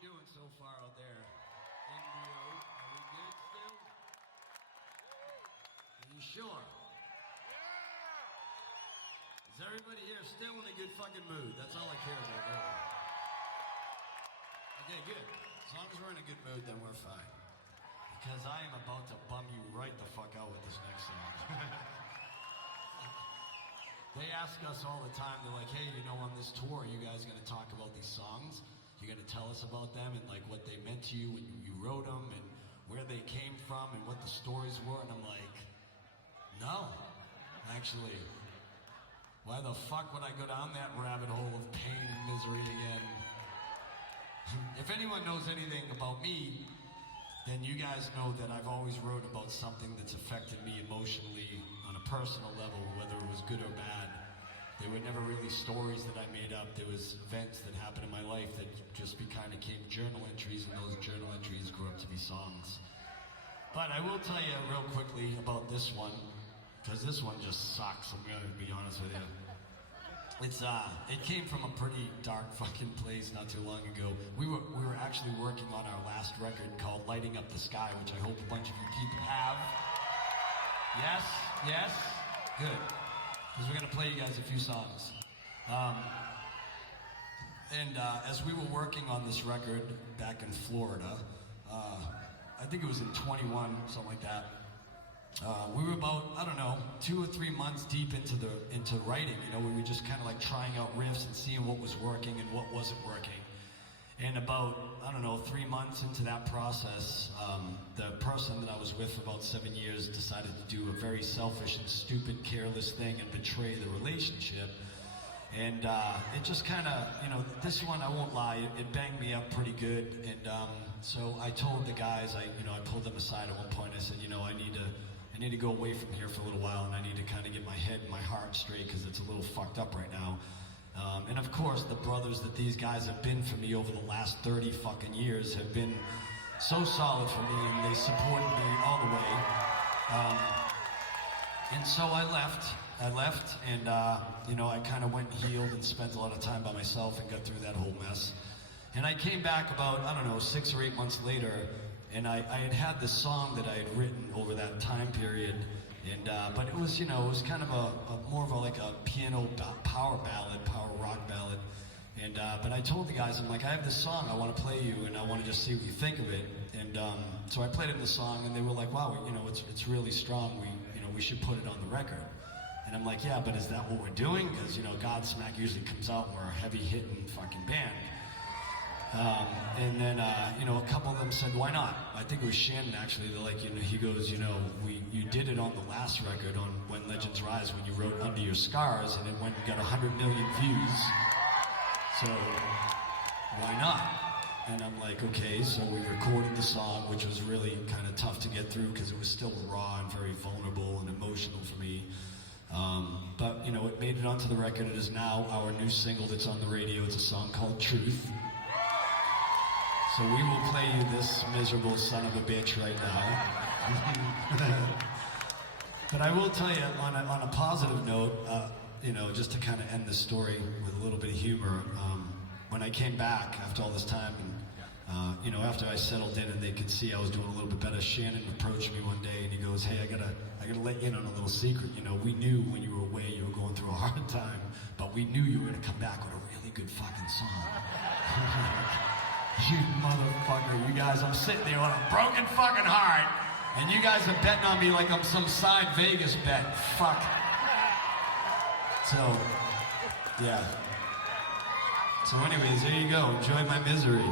doing so far out there? In Rio, are we good still? Are you sure? Is everybody here still in a good fucking mood? That's all I care about, really. Okay, good. As long as we're in a good mood, then we're fine. Because I am about to bum you right the fuck out with this next song. They ask us all the time, they're like, hey, you know, on this tour, are you guys going to talk about these songs? You're going to tell us about them and like what they meant to you when you wrote them and where they came from and what the stories were? And I'm like, no, actually. Why the fuck would I go down that rabbit hole of pain and misery again? If anyone knows anything about me, then you guys know that I've always wrote about something that's affected me emotionally on a personal level, whether it was good or bad. They were never really stories that I made up. There was events that happened in my life that just kind of became journal entries, and those journal entries grew up to be songs. But I will tell you real quickly about this one, because this one just sucks, I'm gonna be honest with you. It came from a pretty dark fucking place not too long ago. We were actually working on our last record called Lighting Up the Sky, which I hope a bunch of you people have. Yes, good. Because we're gonna play you guys a few songs. As we were working on this record back in Florida, I think it was in 21, something like that. We were about, I don't know, 2 or 3 months deep into writing. You know, we were just kind of like trying out riffs and seeing what was working and what wasn't working. And about, I don't know, 3 months into that process, the person that I was with for about 7 years decided to do a very selfish and stupid, careless thing and betray the relationship. And it just kind of, you know, this one, I won't lie, it banged me up pretty good. And so I told the guys, I pulled them aside at one point. I said, you know, I need to go away from here for a little while, and I need to kind of get my head and my heart straight because it's a little fucked up right now. And of course, the brothers that these guys have been for me over the last 30 fucking years have been so solid for me, and they supported me all the way. And so I left, and you know, I kind of went and healed and spent a lot of time by myself and got through that whole mess. And I came back about, I don't know, 6 or 8 months later, and I had this song that I had written over that time period, and but it was, you know, it was kind of a more of like a piano power ballad, power rock ballad. And but I told the guys, I'm like, I have this song, I want to play you, and I want to just see what you think of it. And so I played them the song, and they were like, wow, you know, it's really strong. We should put it on the record. And I'm like, yeah, but is that what we're doing? Because, you know, Godsmack usually comes out and we're a heavy-hitting fucking band. And then, you know, a couple of them said, why not? I think it was Shannon, actually. They're like, you know, he goes, you know, you did it on the last record, on When Legends Rise, when you wrote Under Your Scars, and it went and got 100 million views. So, why not? And I'm like, okay, so we recorded the song, which was really kind of tough to get through because it was still raw and very vulnerable and emotional for me. But, you know, it made it onto the record. It is now our new single that's on the radio. It's a song called Truth. So we will play you this miserable son of a bitch right now. But I will tell you, on a positive note, you know, just to kind of end this story with a little bit of humor, when I came back after all this time, and you know, after I settled in and they could see I was doing a little bit better, Shannon approached me one day and he goes, hey, I gotta let you in on a little secret. You know, we knew when you were away you were going through a hard time, but we knew you were gonna come back with a really good fucking song. You motherfucker, you guys, I'm sitting there with a broken fucking heart, and you guys are betting on me like I'm some side Vegas bet. Fuck. So, yeah. So anyways, there you go. Enjoy my misery.